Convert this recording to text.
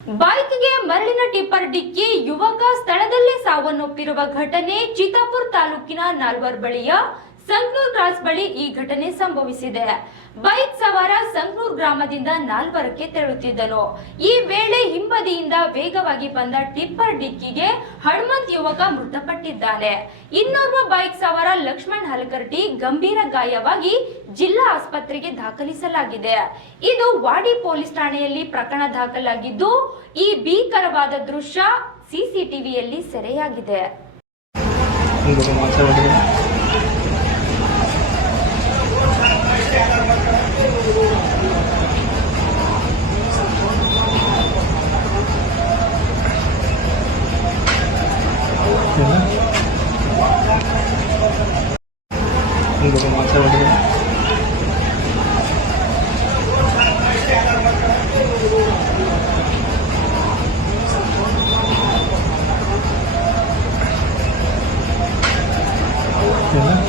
ಬೈಕ್ಗೆ ಮರಳಿನ ಟಿಪ್ಪರ್ ಡಿಕ್ಕಿ ಯುವಕ ಸ್ಥಳದಲ್ಲೇ ಸಾವನ್ನಪ್ಪಿರುವ ಘಟನೆ ಚಿತ್ತಾಪುರ್ ತಾಲೂಕಿನ ನಾಲ್ವರ್ ಬಳಿಯ ಸಂಗ್ನೂರ್ ಕ್ರಾಸ್ ಬಳಿ ಈ ಘಟನೆ ಸಂಭವಿಸಿದೆ. ಬೈಕ್ ಸವಾರ ಸಂಗ್ನೂರ್ ಗ್ರಾಮದಿಂದ ನಾಲ್ವರಕ್ಕೆ ತೆರಳುತ್ತಿದ್ದನು. ಈ ವೇಳೆ ಹಿಂಬದಿಯಿಂದ ವೇಗವಾಗಿ ಬಂದ ಟಿಪ್ಪರ್ ಡಿಕ್ಕಿಗೆ ಹನುಮಂತ್ ಯುವಕ ಮೃತಪಟ್ಟಿದ್ದಾನೆ. ಇನ್ನೋರ್ವ ಬೈಕ್ ಸವಾರ ಲಕ್ಷ್ಮಣ್ ಹಲಕರ್ಟಿ ಗಂಭೀರ ಗಾಯವಾಗಿ ಜಿಲ್ಲಾ ಆಸ್ಪತ್ರೆಗೆ ದಾಖಲಿಸಲಾಗಿದೆ. ಇದು ವಾಡಿ ಪೊಲೀಸ್ ಠಾಣೆಯಲ್ಲಿ ಪ್ರಕರಣ ದಾಖಲಾಗಿದ್ದು, ಈ ಭೀಕರವಾದ ದೃಶ್ಯ ಸಿಸಿಟಿವಿಯಲ್ಲಿ ಸೆರೆಯಾಗಿದೆ. Yeah.